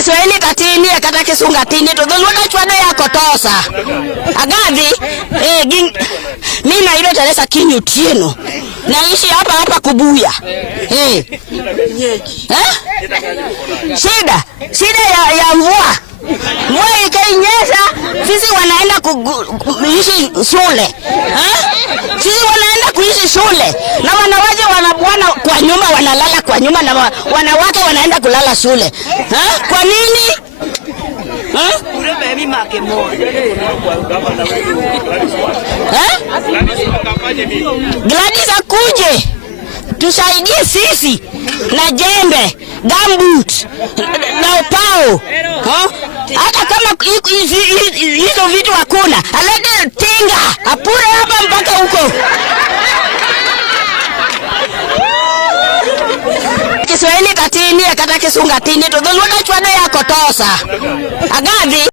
Kiswahili tatini kata kisunga tini to dhuluda chwado yako tosa agadhi mimi na ile Teresa Kinyu Tieno naishi hapa Kubuya shida ya mvua ikinyesha sisi wanaenda kuishi shule sisi wanaenda kuishi shule na wanawake wanabwana kwa nyumba wanalala kwa nyumba na wanawake wanaenda kulala shule kwa nini Gladys akuje tusaidie sisi na jembe gambut na upao hata kama hizo vitu hakuna alete tinga apure hapa mpaka huko. Kiswahili tatini kata kisunga tini to dhuluda chwado yako tosa agadhi